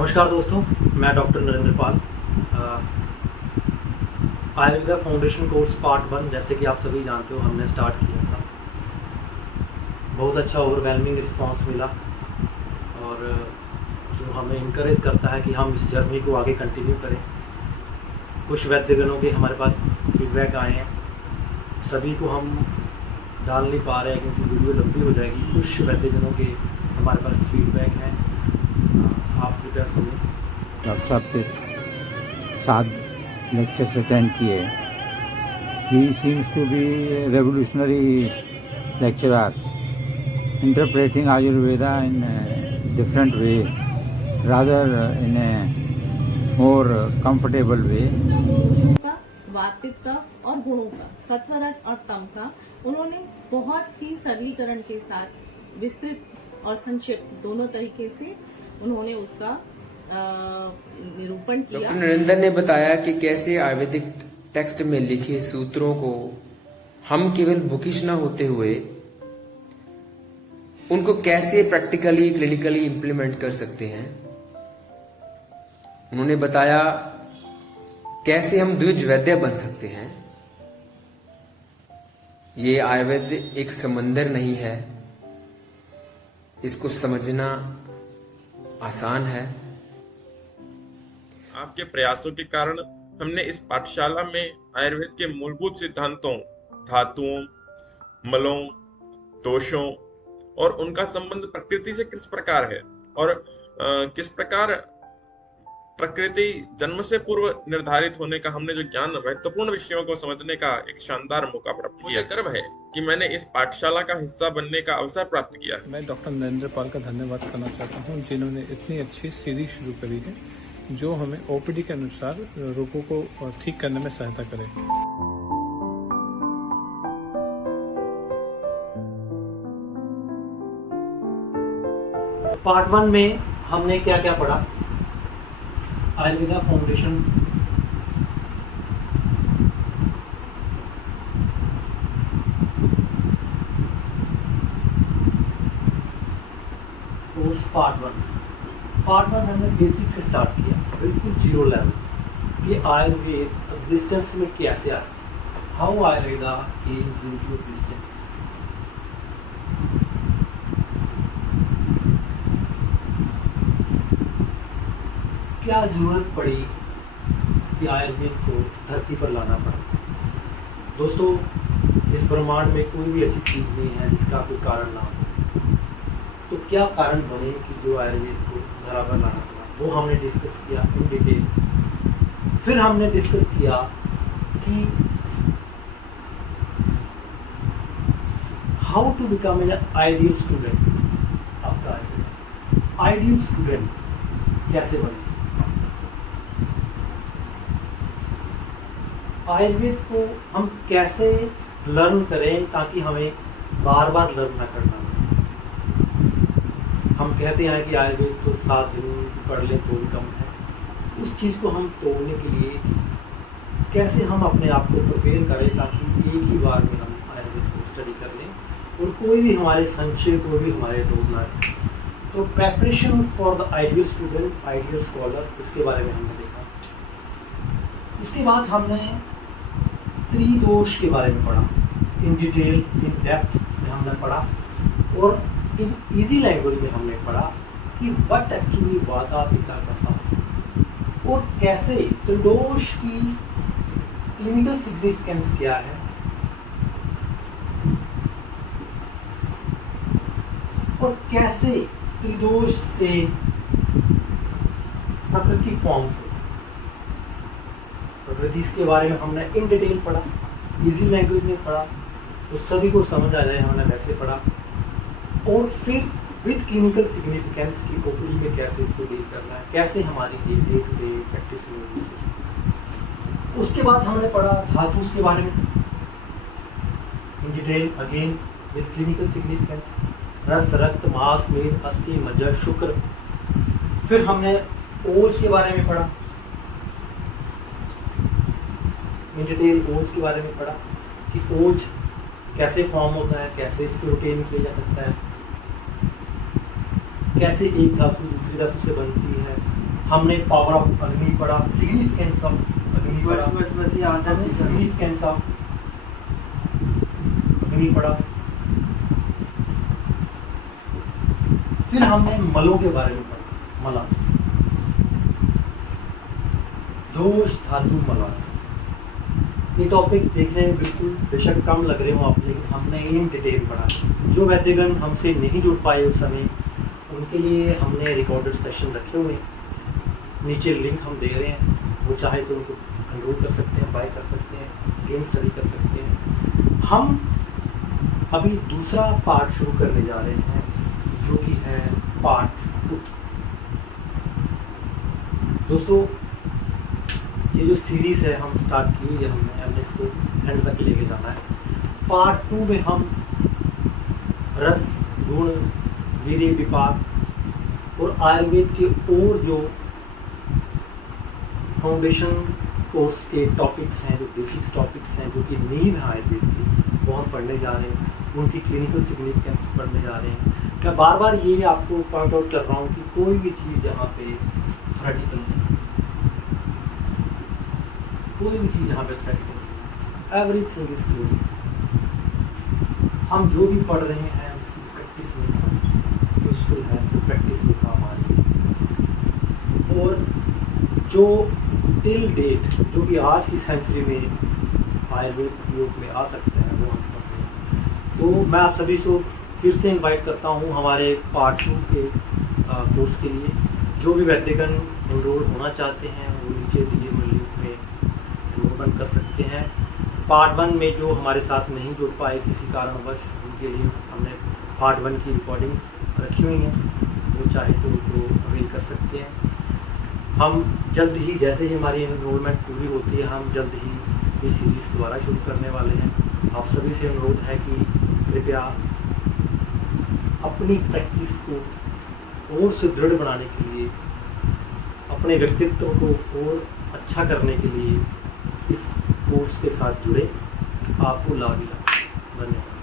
नमस्कार दोस्तों, मैं डॉक्टर नरेंद्र पाल। आयुर्वेदा फाउंडेशन कोर्स पार्ट 1 जैसे कि आप सभी जानते हो हमने स्टार्ट किया था। बहुत अच्छा ओवरवेलमिंग रिस्पांस मिला और जो हमें इनकरेज करता है कि हम इस जर्नी को आगे कंटिन्यू करें। कुछ वैद्यगणों के हमारे पास फीडबैक आए हैं, सभी को हम डाल नहीं पा रहे हैं क्योंकि वीडियो लंबी हो जाएगी। कुछ वैद्यजनों के हमारे पास फीडबैक हैं, आप कृपया सुनिए। डॉक्टर साहब के 7 लेक्चर्स अटेंड किए। He seems to be revolutionary lecturer, interpreting Ayurveda in different way, rather in a more comfortable way. का वातित का और गुणों का, सत्वरज और तम का उन्होंने बहुत ही सरलीकरण के साथ विस्तृत और संक्षिप्त दोनों तरीके से उन्होंने उसका निरूपण किया। डॉक्टर नरेंद्र ने बताया कि कैसे आयुर्वेदिक टेक्स्ट में लिखे सूत्रों को हम केवल बुकिश न होते हुए उनको कैसे प्रैक्टिकली क्लिनिकली इम्प्लीमेंट कर सकते हैं। उन्होंने बताया कैसे हम द्विज वैद्य बन सकते हैं। ये आयुर्वेद एक समंदर नहीं है, इसको समझना आसान है। आपके प्रयासों के कारण हमने इस पाठशाला में आयुर्वेद के मूलभूत सिद्धांतों, धातुओं, मलों, दोषों और उनका संबंध प्रकृति से किस प्रकार है और किस प्रकार प्रकृति जन्म से पूर्व निर्धारित होने का हमने जो ज्ञान महत्वपूर्ण विषयों को समझने का एक शानदार मौका प्राप्त किया। गर्व है कि मैंने इस पाठशाला का हिस्सा बनने का अवसर प्राप्त किया है। मैं डॉक्टर नरेंद्र पाल का धन्यवाद करना चाहता हूं, जिन्होंने इतनी अच्छी सीरीज शुरू करी है जो हमें ओपीडी के अनुसार रोगों को ठीक करने में सहायता करे। पार्ट 1 में हमने क्या क्या पढ़ा। आयुर्वेदा फाउंडेशन कोर्स पार्ट 1 हमने बेसिक से स्टार्ट किया, बिल्कुल जीरो लेवल से। ये आयुर्वेद एग्जिस्टेंस में कैसे आया, how Ayurveda Kemps into existence. क्या जरूरत पड़ी कि आयुर्वेद को धरती पर लाना पड़ा। दोस्तों, इस ब्रह्मांड में कोई भी ऐसी चीज़ नहीं है जिसका कोई कारण ना हो। तो क्या कारण बने कि जो आयुर्वेद को धरा पर लाना पड़ा, वो हमने डिस्कस किया इन डिटेल। फिर हमने डिस्कस किया कि how to become an ideal student. आपका आइडियल स्टूडेंट कैसे बने। आयुर्वेद को हम कैसे लर्न करें ताकि हमें बार बार लर्न ना करना पड़े। हम कहते हैं कि आयुर्वेद को 7 दिन पढ़ लें तो भी कम है। उस चीज़ को हम तोड़ने के लिए कैसे हम अपने आप को प्रिपेयर करें ताकि एक ही बार में हम आयुर्वेद को स्टडी कर लें और कोई भी हमारे संशय, कोई भी हमारे रोग ना रहे। तो preparation for the ideal student, ideal scholar, इसके बारे में हमने देखा। उसके बाद हमने त्रिदोष के बारे में पढ़ा, इन डिटेल, इन डेप्थ में हमने पढ़ा और इन इजी लैंग्वेज में हमने पढ़ा कि व्हाट एक्चुअली वाता पित्ता कफा और कैसे त्रिदोष की क्लिनिकल सिग्निफिकेंस क्या है और कैसे त्रिदोष से प्रकृति फॉर्म्स होती है। प्रकृति के बारे में हमने इन डिटेल पढ़ा, इजी लैंग्वेज में पढ़ा, तो सभी को समझ आ जाए हमने वैसे पढ़ा। और फिर विद क्लिनिकल सिग्निफिकेंस की ओपीडी में कैसे इसको डील करना है, कैसे हमारी डे टू डे प्रैक्टिस में। उसके बाद हमने पढ़ा धातु के बारे में in detail, again with clinical significance, रस, रक्त, मांस, मेद, अस्थि, मज्जा, शुक्र। फिर हमने ओज के बारे में पढ़ा इन डिटेल, ओज के बारे में पढ़ा कि ओज कैसे फॉर्म होता है, कैसे इसको रिटेन किया जा सकता है, कैसे एक धातु दूसरी धातु से बनती है, हमने पावर ऑफ अग्नि पढ़ा, सिग्निफिकेंस ऑफ अग्नि पढ़ा, हमने सिग्निफिकेंस ऑफ अग्नि पढ़ा। फिर हमने मलों के बारे में पढ़ा, मलास, दोष धातु मलास। ये टॉपिक देखने में बिल्कुल बेशक कम लग रहे हो आप, लेकिन हमने इन डिटेल पढ़ा। जो वैद्यगण हमसे नहीं जुड़ पाए उस समय, उनके लिए हमने रिकॉर्डेड सेशन रखे हुए हैं, नीचे लिंक हम दे रहे हैं, वो चाहे तो उनको एनरोल कर सकते हैं, बाय कर सकते हैं, गेम स्टडी कर सकते हैं। हम अभी दूसरा पार्ट शुरू करने जा रहे हैं, जो कि है पार्ट 2। दोस्तों, ये जो सीरीज़ है हम स्टार्ट की हुई है, हमने इसको एंड तक लेके जाना है। पार्ट 2 में हम रस, गुण, वीर्य, विपाक और आयुर्वेद के और जो फाउंडेशन कोर्स के टॉपिक्स हैं, जो बेसिक्स टॉपिक्स हैं, जो कि नींव है आयुर्वेद की, वो हम पढ़ने जा रहे हैं। उनकी क्लिनिकल सिग्निफिकेंस पढ़ने जा रहे हैं। मैं बार बार ये आपको पॉइंट आउट कर रहा हूँ कि कोई भी चीज़ यहाँ पे थ्योरेटिकल नहीं, कोई भी चीज़ यहाँ पे थ्योरेटिकल नहीं, एवरीथिंग इज क्लिनिकल। हम जो भी पढ़ रहे हैं उसकी प्रैक्टिस में यूजफुल है, वो प्रैक्टिस में काम आ रही है। और जो टिल डेट, जो कि आज की सेंचुरी में आयुर्वेद उपयोग में आ सकते हैं, वो हम पढ़ रहे हैं। तो मैं आप सभी को फिर से इनवाइट करता हूँ हमारे पार्ट 2 के कोर्स के लिए। जो भी वैद्यगण एनरोल होना चाहते हैं, वो नीचे दिए हुए लिंक में एनरोलमेंट कर सकते हैं। पार्ट 1 में जो हमारे साथ नहीं जुड़ पाए किसी कारणवश, उनके लिए हमने पार्ट 1 की रिकॉर्डिंग्स रखी हुई हैं, वो चाहे तो उनको अवेल कर सकते हैं। हम जल्द ही, जैसे ही हमारी एनरोलमेंट पूरी होती है, हम जल्द ही ये सीरीज़ दोबारा शुरू करने वाले हैं। आप सभी से अनुरोध है कि कृपया अपनी प्रैक्टिस को और सुदृढ़ बनाने के लिए, अपने व्यक्तित्व को और अच्छा करने के लिए इस कोर्स के साथ जुड़े। आपको लाभ मिला। धन्यवाद।